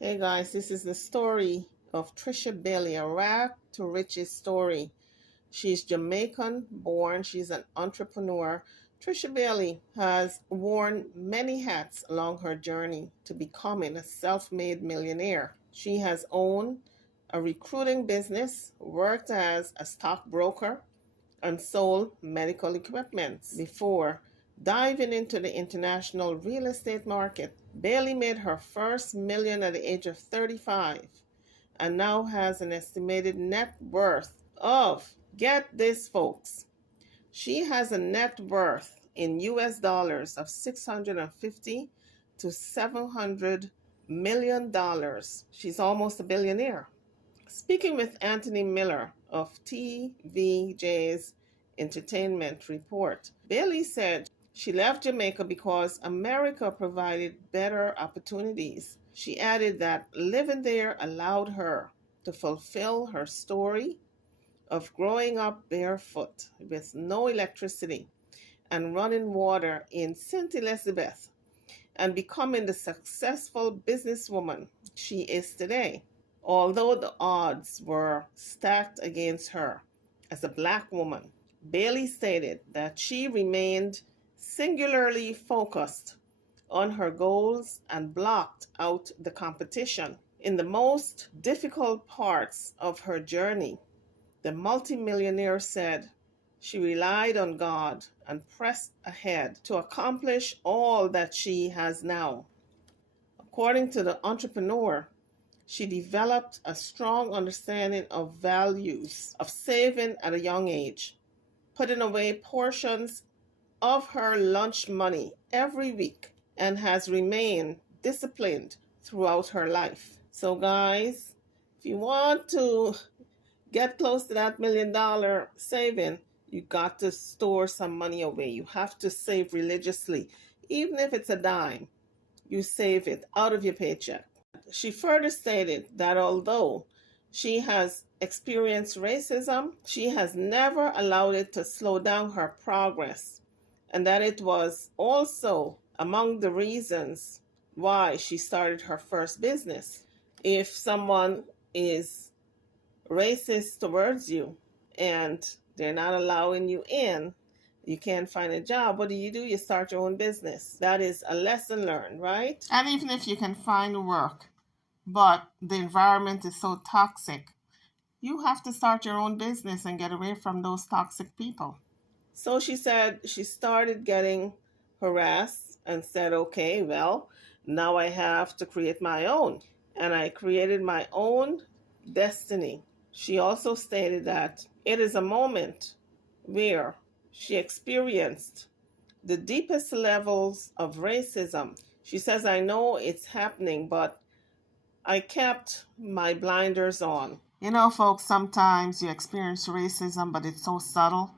Hey guys, this is the story of Tricia Bailey, a rag to riches story. She's Jamaican born, she's an entrepreneur. Tricia Bailey has worn many hats along her journey to becoming a self made millionaire. She has owned a recruiting business, worked as a stockbroker, and sold medical equipment before diving into the international real estate market. Bailey made her first million at the age of 35 and now has an estimated net worth of, get this folks, she has a net worth in US dollars of 650 to 700 million dollars. She's almost a billionaire. Speaking with Anthony Miller of TVJ's Entertainment Report, Bailey said she left Jamaica because America provided better opportunities. She added that living there allowed her to fulfill her story of growing up barefoot with no electricity and running water in St. Elizabeth and becoming the successful businesswoman she is today. Although the odds were stacked against her as a black woman, Bailey stated that she remained singularly focused on her goals and blocked out the competition. In the most difficult parts of her journey, the multimillionaire said she relied on God and pressed ahead to accomplish all that she has now. According to the entrepreneur, she developed a strong understanding of values of saving at a young age, putting away portions of her lunch money every week, and has remained disciplined throughout her life. So, guys, if you want to get close to that $1 million saving, you got to store some money away. You have to save religiously. Even if it's a dime, you save it out of your paycheck. She further stated that although she has experienced racism, she has never allowed it to slow down her progress, and that it was also among the reasons why she started her first business. If someone is racist towards you and they're not allowing you in, you can't find a job, what do? You start your own business. That is a lesson learned, right? And even if you can find work, but the environment is so toxic, you have to start your own business and get away from those toxic people. So she said she started getting harassed and said, okay, well, now I have to create my own. And I created my own destiny. She also stated that it is a moment where she experienced the deepest levels of racism. She says, I know it's happening, but I kept my blinders on. You know, folks, sometimes you experience racism, but it's so subtle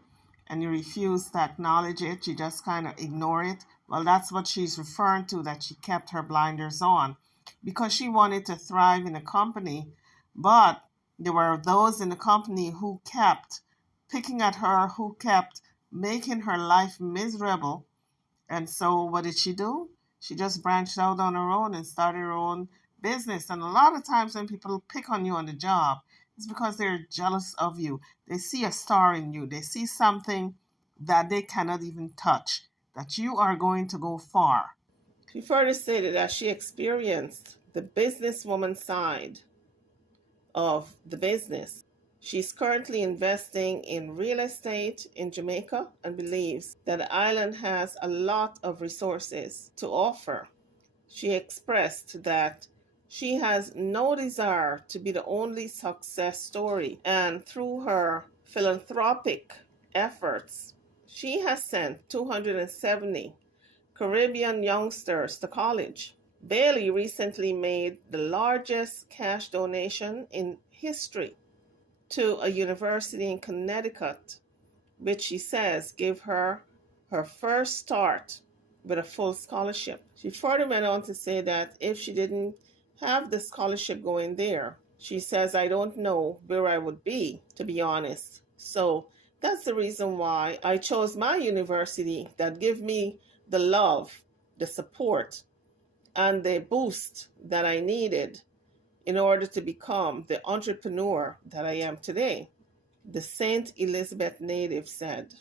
and you refuse to acknowledge it. You just kind of ignore it. Well, that's what she's referring to, that she kept her blinders on because she wanted to thrive in a company. But there were those in the company who kept picking at her, who kept making her life miserable. And so what did she do? She just branched out on her own and started her own business. And a lot of times when people pick on you on the job, it's because they're jealous of you. They see a star in you. They see something that they cannot even touch, that you are going to go far. She further stated that she experienced the businesswoman side of the business. She's currently investing in real estate in Jamaica and believes that the island has a lot of resources to offer. She expressed that she has no desire to be the only success story, and through her philanthropic efforts, she has sent 270 Caribbean youngsters to college. Bailey recently made the largest cash donation in history to a university in Connecticut, which she says gave her her first start with a full scholarship. She further went on to say that if she didn't have the scholarship going there, she says, I don't know where I would be, to be honest. So that's the reason why I chose my university that give me the love, the support, and the boost that I needed in order to become the entrepreneur that I am today, the St. Elizabeth native said.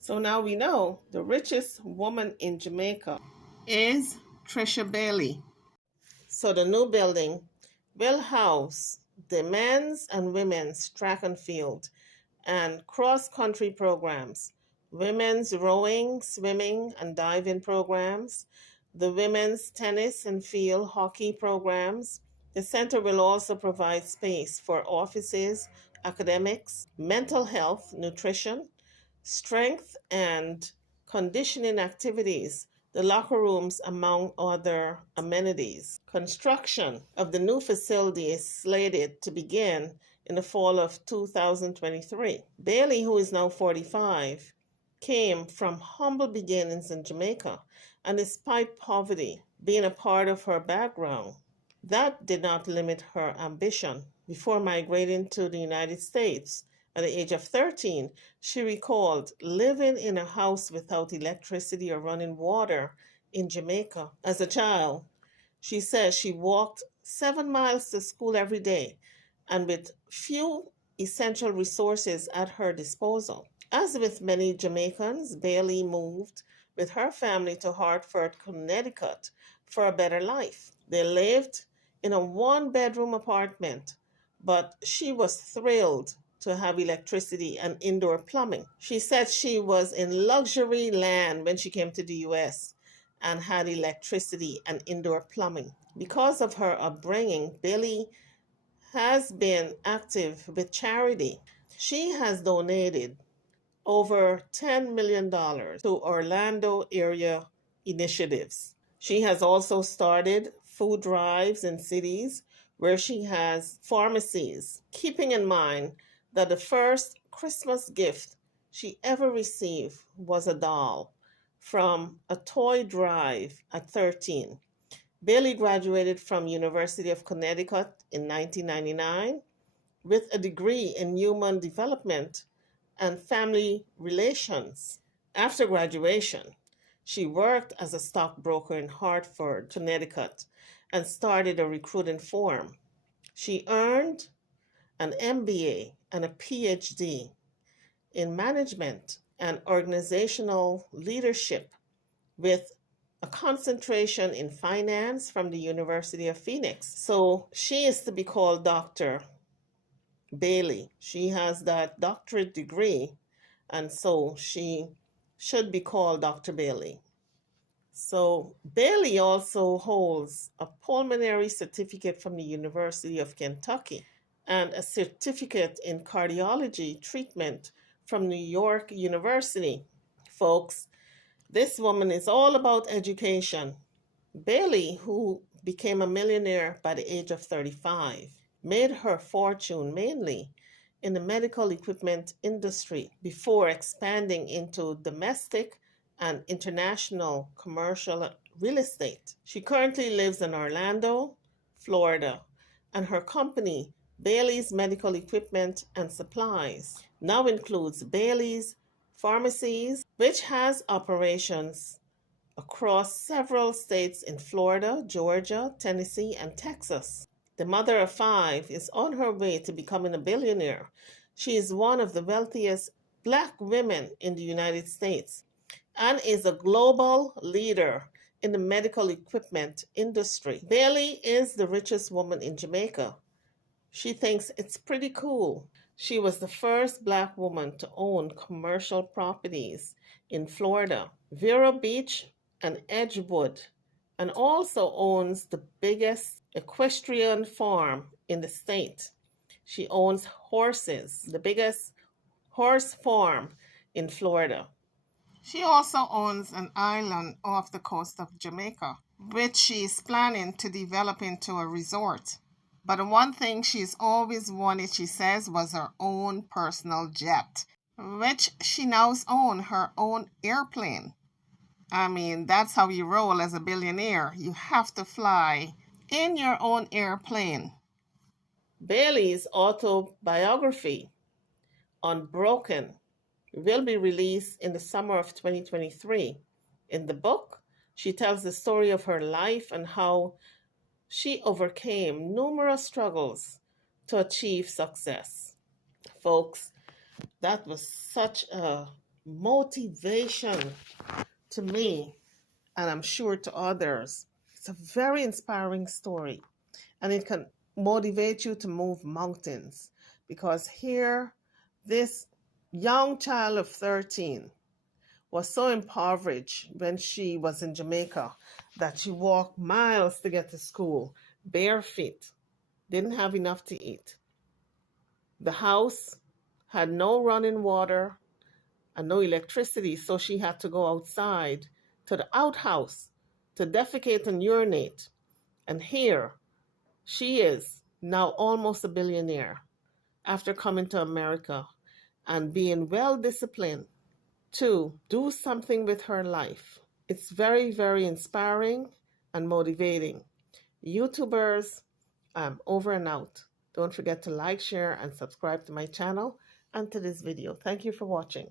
So now we know the richest woman in Jamaica is Tricia Bailey. So the new building will house the men's and women's track and field and cross country programs, women's rowing, swimming, and diving programs, the women's tennis and field hockey programs. The center will also provide space for offices, academics, mental health, nutrition, strength and conditioning activities, the locker rooms, among other amenities. Construction of the new facility is slated to begin in the fall of 2023. Bailey, who is now 45, came from humble beginnings in Jamaica, and despite poverty being a part of her background, that did not limit her ambition. Before migrating to the United States at the age of 13, she recalled living in a house without electricity or running water in Jamaica. As a child, she says she walked 7 miles to school every day and with few essential resources at her disposal. As with many Jamaicans, Bailey moved with her family to Hartford, Connecticut for a better life. They lived in a one-bedroom apartment, but she was thrilled to have electricity and indoor plumbing. She said she was in luxury land when she came to the US and had electricity and indoor plumbing. Because of her upbringing, Bailey has been active with charity. She has donated over $10 million to Orlando area initiatives. She has also started food drives in cities where she has pharmacies, keeping in mind that the first Christmas gift she ever received was a doll from a toy drive at 13. Bailey graduated from University of Connecticut in 1999 with a degree in human development and family relations. After graduation, she worked as a stockbroker in Hartford, Connecticut, and started a recruiting firm. She earned an MBA and a PhD in management and organizational leadership with a concentration in finance from the University of Phoenix. So she is to be called Dr. Bailey. She has that doctorate degree, and so she should be called Dr. Bailey. So Bailey also holds a pulmonary certificate from the University of Kentucky and a certificate in cardiology treatment from New York University. Folks, this woman is all about education. Bailey, who became a millionaire by the age of 35, made her fortune mainly in the medical equipment industry before expanding into domestic and international commercial real estate. She currently lives in Orlando, Florida, and her company, Bailey's Medical Equipment and Supplies, now includes Bailey's Pharmacies, which has operations across several states in Florida, Georgia, Tennessee, and Texas. The mother of five is on her way to becoming a billionaire. She is one of the wealthiest Black women in the United States and is a global leader in the medical equipment industry. Bailey is the richest woman in Jamaica. She thinks it's pretty cool. She was the first Black woman to own commercial properties in Florida, Vero Beach, and Edgewood, and also owns the biggest equestrian farm in the state. She owns horses, the biggest horse farm in Florida. She also owns an island off the coast of Jamaica, which she is planning to develop into a resort. But the one thing she's always wanted, she says, was her own personal jet, which she now owns her own airplane. I mean, that's how you roll as a billionaire. You have to fly in your own airplane. Bailey's autobiography, Unbroken, will be released in the summer of 2023. In the book, she tells the story of her life and how She overcame numerous struggles to achieve success. Folks, that was such a motivation to me, and I'm sure to others. It's a very inspiring story, and it can motivate you to move mountains because here, this young child of 13 was so impoverished when she was in Jamaica that she walked miles to get to school, bare feet, didn't have enough to eat. The house had no running water and no electricity, so she had to go outside to the outhouse to defecate and urinate. And here she is, now almost a billionaire, after coming to America and being well disciplined to do something with her life. It's very, very inspiring and motivating. YouTubers, I'm over and out. Don't forget to like, share, and subscribe to my channel and to this video. Thank you for watching.